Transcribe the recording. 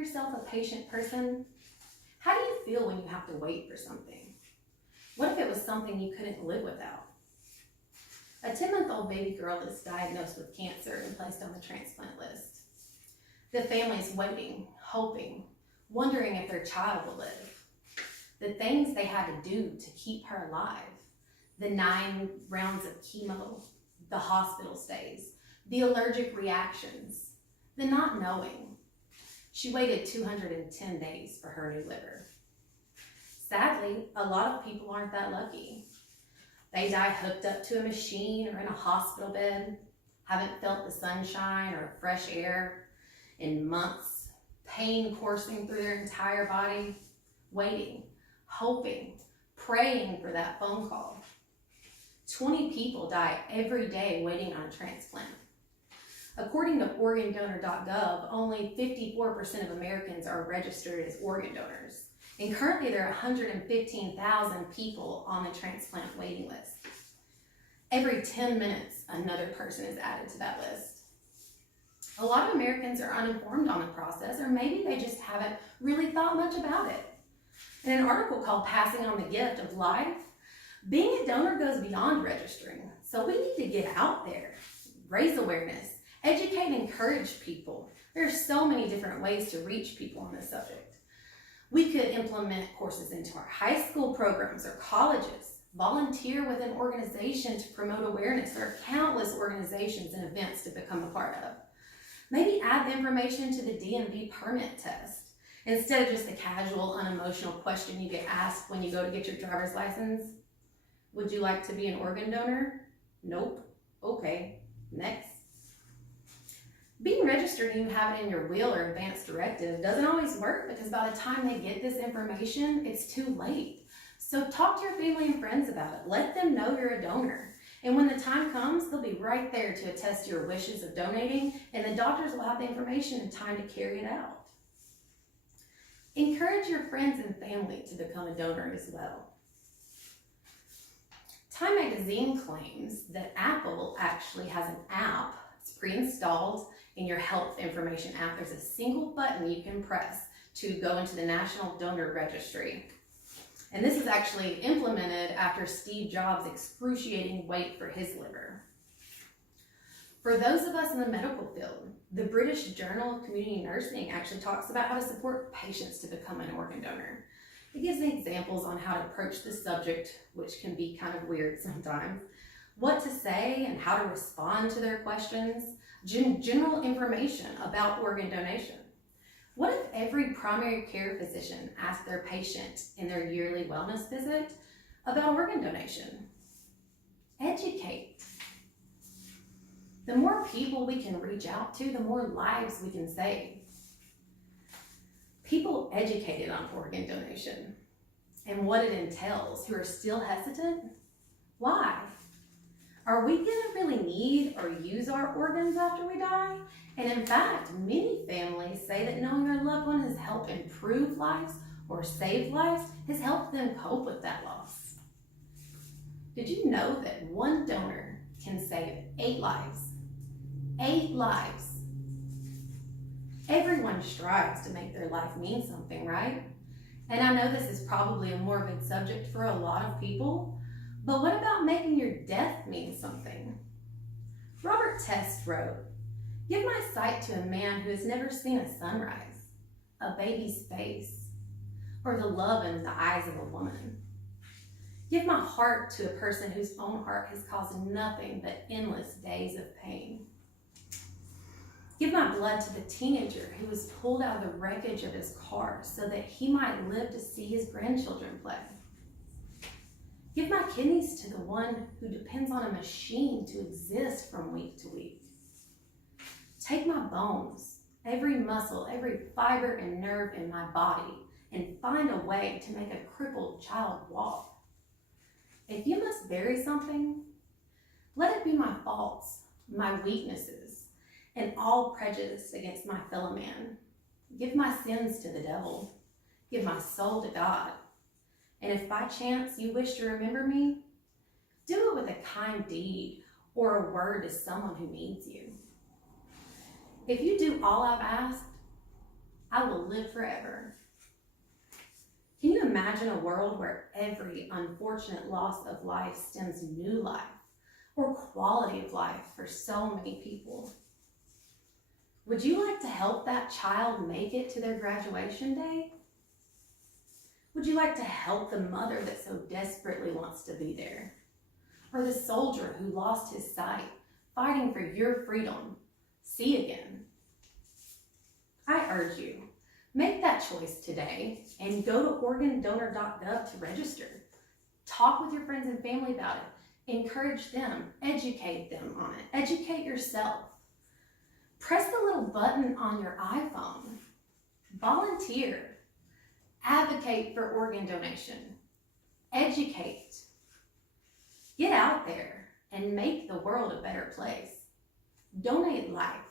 yourself a patient person? How do you feel when you have to wait for something? What if it was something you couldn't live without? A 10-month-old baby girl is diagnosed with cancer and placed on the transplant list. The family is waiting, hoping, wondering if their child will live. The things they had to do to keep her alive, the 9 rounds of chemo, the hospital stays, the allergic reactions, the not knowing. She waited 210 days for her new liver. Sadly, a lot of people aren't that lucky. They die hooked up to a machine or in a hospital bed, haven't felt the sunshine or fresh air in months, pain coursing through their entire body, waiting, hoping, praying for that phone call. 20 people die every day waiting on a transplant. According to organdonor.gov, only 54% of Americans are registered as organ donors. And currently there are 115,000 people on the transplant waiting list. Every 10 minutes, another person is added to that list. A lot of Americans are uninformed on the process, or maybe they just haven't really thought much about it. In an article called Passing on the Gift of Life, being a donor goes beyond registering. So we need to get out there, raise awareness, educate and encourage people. There are so many different ways to reach people on this subject. We could implement courses into our high school programs or colleges, volunteer with an organization to promote awareness. There are countless organizations and events to become a part of. Maybe add the information to the DMV permit test instead of just the casual, unemotional question you get asked when you go to get your driver's license. Would you like to be an organ donor? Nope. Okay, next. Being registered and you have it in your will or advance directive doesn't always work because by the time they get this information, it's too late. So talk to your family and friends about it. Let them know you're a donor. And when the time comes, they'll be right there to attest to your wishes of donating, and the doctors will have the information and time to carry it out. Encourage your friends and family to become a donor as well. Time Magazine claims that Apple actually has an app. It's pre-installed in your health information app. There's a single button you can press to go into the National Donor Registry. And this is actually implemented after Steve Jobs' excruciating wait for his liver. For those of us in the medical field, the British Journal of Community Nursing actually talks about how to support patients to become an organ donor. It gives examples on how to approach the subject, which can be kind of weird sometimes, what to say and how to respond to their questions, general information about organ donation. What if every primary care physician asked their patient in their yearly wellness visit about organ donation? Educate. The more people we can reach out to, the more lives we can save. People educated on organ donation and what it entails who are still hesitant, why? Are we gonna really need or use our organs after we die? And in fact, many families say that knowing their loved one has helped improve lives or save lives has helped them cope with that loss. Did you know that one donor can save 8 lives? 8 lives. Everyone strives to make their life mean something, right? And I know this is probably a morbid subject for a lot of people, but what about making your death mean something? Robert Test wrote, "Give my sight to a man who has never seen a sunrise, a baby's face, or the love in the eyes of a woman. Give my heart to a person whose own heart has caused nothing but endless days of pain. Give my blood to the teenager who was pulled out of the wreckage of his car so that he might live to see his grandchildren play. Give my kidneys to the one who depends on a machine to exist from week to week. Take my bones, every muscle, every fiber and nerve in my body, and find a way to make a crippled child walk. If you must bury something, let it be my faults, my weaknesses, and all prejudice against my fellow man. Give my sins to the devil. Give my soul to God. And if by chance you wish to remember me, do it with a kind deed or a word to someone who needs you. If you do all I've asked, I will live forever. Can you imagine a world where every unfortunate loss of life stems new life or quality of life for so many people? Would you like to help that child make it to their graduation day? Would you like to help the mother that so desperately wants to be there? Or the soldier who lost his sight, fighting for your freedom, see again? I urge you, make that choice today and go to organdonor.gov to register. Talk with your friends and family about it. Encourage them, educate them on it. Educate yourself. Press the little button on your iPhone. Volunteer. Advocate for organ donation. Educate. Get out there and make the world a better place. Donate life.